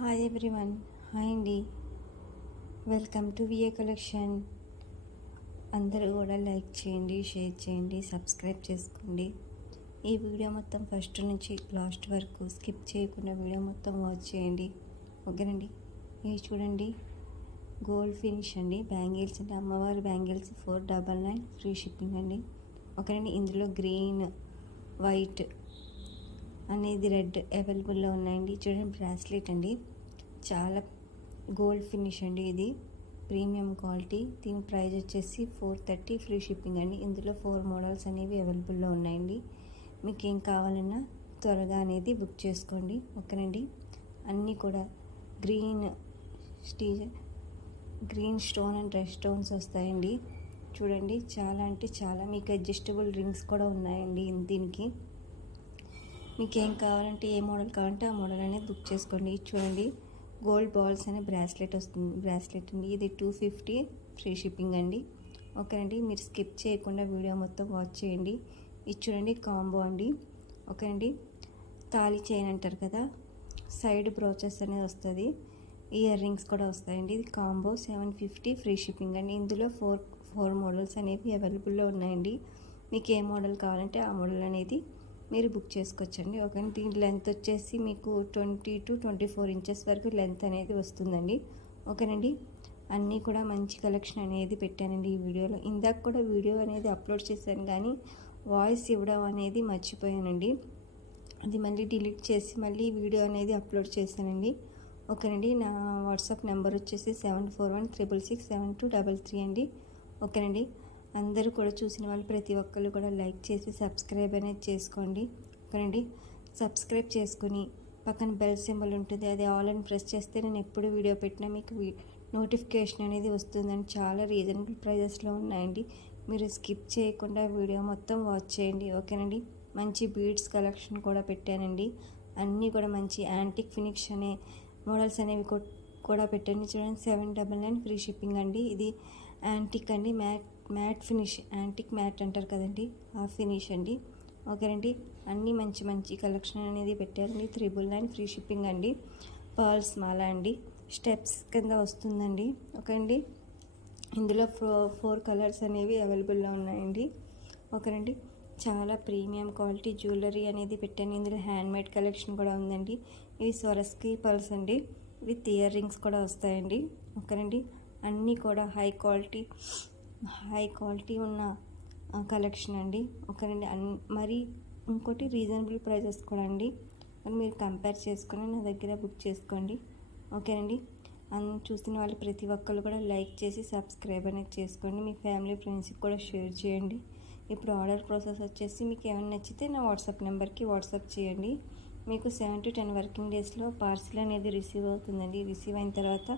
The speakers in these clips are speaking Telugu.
హాయ్ ఎవ్రీవన్, హాయ్ అండి. Welcome to VA collection. అందరూ కూడా లైక్ చేయండి, షేర్ చేయండి, సబ్స్క్రైబ్ చేసుకోండి. ఈ వీడియో మొత్తం ఫస్ట్ నుంచి లాస్ట్ వరకు స్కిప్ చేయకుండా వీడియో మొత్తం వాచ్ చేయండి. ఓకేనండి. ఇవి చూడండి, గోల్డ్ ఫినిష్ అండి, బ్యాంగిల్స్ అండి, అమ్మవారి బ్యాంగిల్స్ 499 ఫ్రీ షిప్పింగ్ అండి. ఓకేనండి. ఇందులో గ్రీన్, వైట్ అనేది రెడ్ అవైలబుల్లో ఉన్నాయండి. చూడండి, బ్రాస్లెట్ అండి, చాలా గోల్డ్ ఫినిష్ అండి, ఇది ప్రీమియం క్వాలిటీ. దీని ప్రైస్ వచ్చేసి 430 ఫ్రీ షిప్పింగ్ అండి. ఇందులో 4 మోడల్స్ అనేవి అవైలబుల్లో ఉన్నాయండి. మీకు ఏం కావాలన్నా త్వరగా అనేది బుక్ చేసుకోండి. ఓకేనండి. అన్నీ కూడా green stone and red stones వస్తాయండి. చూడండి, చాలా అంటే చాలా. మీకు అడ్జస్టబుల్ రింగ్స్ కూడా ఉన్నాయండి దీనికి. మీకు ఏం కావాలంటే, ఏ మోడల్ కావాలంటే ఆ మోడల్ అనేది బుక్ చేసుకోండి. చూడండి, గోల్డ్ బాల్స్ అనే బ్రాస్లెట్ వస్తుంది. బ్రాస్లెట్ అండి, ఇది 250 ఫ్రీ షిప్పింగ్ అండి. ఓకేనండి. మీరు స్కిప్ చేయకుండా వీడియో మొత్తం వాచ్ చేయండి. ఇది చూడండి, కాంబో అండి. ఓకేనండి. తాళి చైన్ అంటారు కదా, సైడ్ బ్రోచెస్ అనేది వస్తుంది, ఇయర్ రింగ్స్ కూడా వస్తాయండి. ఇది కాంబో 750 ఫ్రీ షిప్పింగ్ అండి. ఇందులో ఫోర్ మోడల్స్ అనేవి అవైలబుల్లో ఉన్నాయండి. మీకు ఏ మోడల్ కావాలంటే ఆ మోడల్ అనేది మీరు బుక్ చేసుకోవచ్చండి. ఓకే. దీని లెంత్ వచ్చేసి మీకు 20 to 24 ఇంచెస్ వరకు లెంత్ అనేది వస్తుందండి. ఓకేనండి. అన్నీ కూడా మంచి కలెక్షన్ అనేది పెట్టానండి ఈ వీడియోలో. ఇందాక కూడా వీడియో అనేది అప్లోడ్ చేశాను, కానీ వాయిస్ ఇవ్వడం అనేది మర్చిపోయానండి. అది మళ్ళీ డిలీట్ చేసి మళ్ళీ వీడియో అనేది అప్లోడ్ చేశానండి. ఓకేనండి. నా వాట్సాప్ నెంబర్ వచ్చేసి 7416667233 అండి. ఓకేనండి. అందరూ కూడా చూసిన వాళ్ళు ప్రతి ఒక్కళ్ళు కూడా లైక్ చేసి సబ్స్క్రైబ్ అనేది చేసుకోండి. ఓకేనండి. సబ్స్క్రైబ్ చేసుకుని పక్కన బెల్ సింబల్ ఉంటుంది, అది ఆల్ అని ప్రెస్ చేస్తే నేను ఎప్పుడు వీడియో పెట్టినా మీకు నోటిఫికేషన్ అనేది వస్తుందని. చాలా రీజనబుల్ ప్రైజెస్లో ఉన్నాయండి. మీరు స్కిప్ చేయకుండా వీడియో మొత్తం వాచ్ చేయండి. ఓకేనండి. మంచి బీడ్స్ కలెక్షన్ కూడా పెట్టానండి. అన్నీ కూడా మంచి యాంటిక్ ఫినిష్ అనే మోడల్స్ అనేవి కూడా పెట్టండి. చూడండి, 799 ఫ్రీ షిప్పింగ్ అండి. ఇది యాంటిక్ అండి, మ్యాట్ ఫినిష్, యాంటిక్ మ్యాట్ అంటారు కదండి, ఆ ఫినిష్ అండి. ఓకేనండి. అన్నీ మంచి మంచి కలెక్షన్ అనేది పెట్టారండి. 399 ఫ్రీ షిప్పింగ్ అండి. పర్ల్స్ మాల అండి, స్టెప్స్ కింద వస్తుందండి. ఓకేనండి. ఇందులో 4 కలర్స్ అనేవి అవైలబుల్లో ఉన్నాయండి. ఓకేనండి. చాలా ప్రీమియం క్వాలిటీ జ్యువెలరీ అనేది పెట్టాను. ఇందులో హ్యాండ్మేడ్ కలెక్షన్ కూడా ఉందండి. ఇవి స్వరస్కి పర్ల్స్ అండి, విత్ ఇయర్ రింగ్స్ కూడా వస్తాయండి. ఓకేనండి. అన్నీ కూడా హై క్వాలిటీ ఉన్న కలెక్షన్ అండి. ఓకేనండి. మరి ఇంకోటి రీజనబుల్ ప్రైజెస్ కూడా అండి. మీరు కంపేర్ చేసుకొని నా దగ్గర బుక్ చేసుకోండి. ఓకేనండి. చూసిన వాళ్ళు ప్రతి ఒక్కళ్ళు కూడా లైక్ చేసి సబ్స్క్రైబ్ అనేది చేసుకోండి. మీ ఫ్యామిలీ ఫ్రెండ్స్కి కూడా షేర్ చేయండి. ఇప్పుడు ఆర్డర్ ప్రాసెస్ వచ్చేసి, మీకు ఏమైనా నచ్చితే నా వాట్సాప్ నెంబర్కి వాట్సాప్ చేయండి. మీకు 7 to 10 వర్కింగ్ డేస్లో పార్సిల్ అనేది రిసీవ్ అవుతుందండి. రిసీవ్ అయిన తర్వాత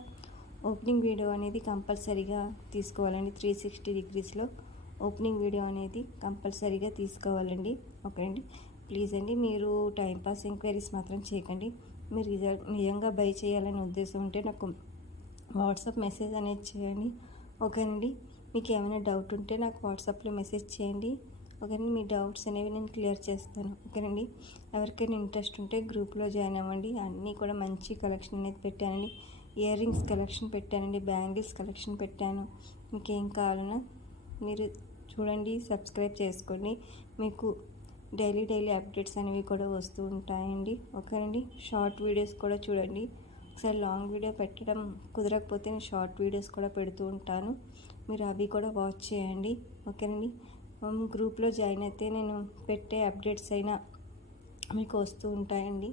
ఓపెనింగ్ వీడియో అనేది కంపల్సరీగా తీసుకోవాలండి. 360 degreesలో ఓపెనింగ్ వీడియో అనేది కంపల్సరీగా తీసుకోవాలండి. ఓకే అండి. ప్లీజ్ అండి, మీరు టైంపాస్ ఎంక్వైరీస్ మాత్రం చేయకండి. మీరు నిజంగా బై చేయాలనే ఉద్దేశం ఉంటే నాకు వాట్సాప్ మెసేజ్ అనేది చేయండి. ఓకేనండి. మీకు ఏమైనా డౌట్ ఉంటే నాకు వాట్సాప్లో మెసేజ్ చేయండి. ఓకేనండి. మీ డౌట్స్ అనేవి నేను క్లియర్ చేస్తాను. ఓకేనండి. ఎవరికైనా ఇంట్రెస్ట్ ఉంటే గ్రూప్లో జాయిన్ అవ్వండి. అన్నీ కూడా మంచి కలెక్షన్ అనేది పెట్టానండి. ఇయర్ రింగ్స్ కలెక్షన్ పెట్టానండి, బ్యాంగిల్స్ కలెక్షన్ పెట్టాను. మీకు ఏం కావాలన్నా మీరు చూడండి, సబ్స్క్రైబ్ చేసుకోండి. మీకు డైలీ అప్డేట్స్ అనేవి కూడా వస్తూ ఉంటాయండి. ఓకేనండి. షార్ట్ వీడియోస్ కూడా చూడండి. ఒకసారి లాంగ్ వీడియో పెట్టడం కుదరకపోతే నేను షార్ట్ వీడియోస్ కూడా పెడుతూ ఉంటాను, మీరు అవి కూడా వాచ్ చేయండి. ఓకేనండి. గ్రూప్లో జాయిన్ అయితే నేను పెట్టే అప్డేట్స్ అయినా మీకు వస్తూ ఉంటాయండి.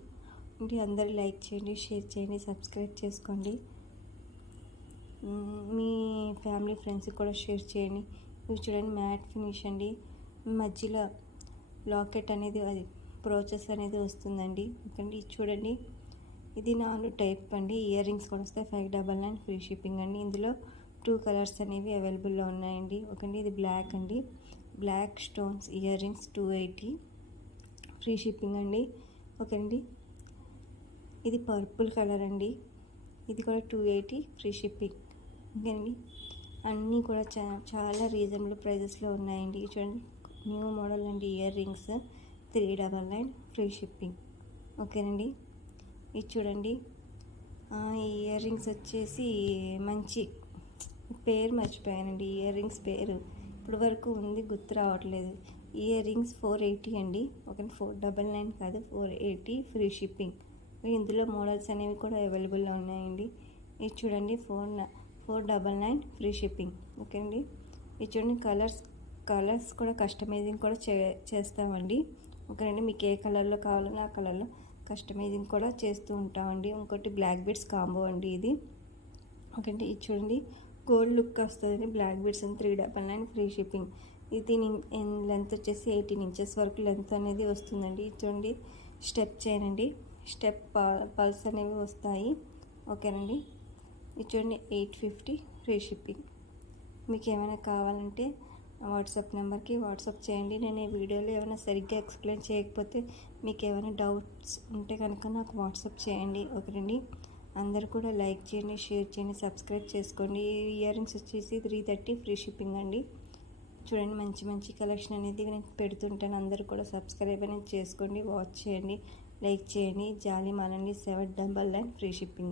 అందరూ లైక్ చేయండి, షేర్ చేయండి, సబ్స్క్రైబ్ చేసుకోండి. మీ ఫ్యామిలీ ఫ్రెండ్స్కి కూడా షేర్ చేయండి. ఇవి చూడండి, మ్యాట్ ఫినిష్ అండి, మధ్యలో లాకెట్ అనేది అది ప్రోచెస్ అనేది వస్తుందండి. ఓకేండి. ఇది చూడండి, ఇది 4 టైప్ అండి. ఇయర్ రింగ్స్ కూడా వస్తాయి. 599 ఫ్రీ షిప్పింగ్ అండి. ఇందులో 2 కలర్స్ అనేవి అవైలబుల్లో ఉన్నాయండి. ఓకేండి. ఇది బ్లాక్ అండి, black stones earrings 280 free shipping అండి. ఓకేండి. ఇది పర్పుల్ కలర్ అండి, ఇది కూడా 280 ఫ్రీ షిప్పింగ్. ఓకేనండి. అన్నీ కూడా చాలా రీజనబుల్ ప్రైజెస్లో ఉన్నాయండి. చూడండి, న్యూ మోడల్ అండి, ఇయర్ రింగ్స్ 399 ఫ్రీ షిప్పింగ్. ఓకేనండి. ఇది చూడండి, ఈ ఇయర్ రింగ్స్ వచ్చేసి మంచి పేరు మర్చిపోయానండి. ఇయర్ రింగ్స్ పేరు ఇప్పుడు వరకు ఉంది, గుర్తు రావట్లేదు. ఇయర్ రింగ్స్ 480 అండి. ఒక 499 కాదు, 480 ఫ్రీ షిప్పింగ్. ఇందులో మోడల్స్ అనేవి కూడా అవైలబుల్లో ఉన్నాయండి. ఇది చూడండి, 499 ఫ్రీ షిప్పింగ్. ఓకే అండి. ఇది చూడండి, కలర్స్ కూడా కస్టమైజింగ్ కూడా చేస్తామండి. ఓకేనండి. మీకు ఏ కలర్లో కావాలన్నా ఆ కలర్లో కస్టమైజింగ్ కూడా చేస్తూ ఉంటామండి. ఇంకోటి బ్లాక్ బీడ్స్ కాంబో అండి ఇది. ఓకే అండి. ఇది చూడండి, గోల్డ్ లుక్ వస్తుంది. బ్లాక్ బీడ్స్ అని 399 ఫ్రీ షిప్పింగ్. ఇది లెంత్ వచ్చేసి 18 ఇంచెస్ వరకు లెంత్ అనేది వస్తుందండి. చూడండి, స్టెప్ చైన్ అండి. స్టెప్ పల్స్ అనేవి వస్తాయి. ఓకేనండి. ఇది చూడండి, 850 ఫ్రీ షిప్పింగ్. మీకు ఏమైనా కావాలంటే వాట్సాప్ నెంబర్కి వాట్సాప్ చేయండి. నేను ఈ వీడియోలో ఏమైనా సరిగ్గా ఎక్స్ప్లెయిన్ చేయకపోతే, మీకు ఏమైనా డౌట్స్ ఉంటే కనుక నాకు వాట్సాప్ చేయండి. ఓకేనండి. అందరూ కూడా లైక్ చేయండి, షేర్ చేయండి, సబ్స్క్రైబ్ చేసుకోండి. ఇయర్ రింగ్స్ వచ్చేసి 330 ఫ్రీ షిప్పింగ్ అండి. చూడండి, మంచి మంచి కలెక్షన్ అనేది నేను పెడుతుంటాను. అందరూ కూడా సబ్స్క్రైబ్ అనేది చేసుకోండి, వాచ్ చేయండి, లైక్ చేయండి. జాలి మాలండి 799 ఫ్రీ షిప్పింగ్.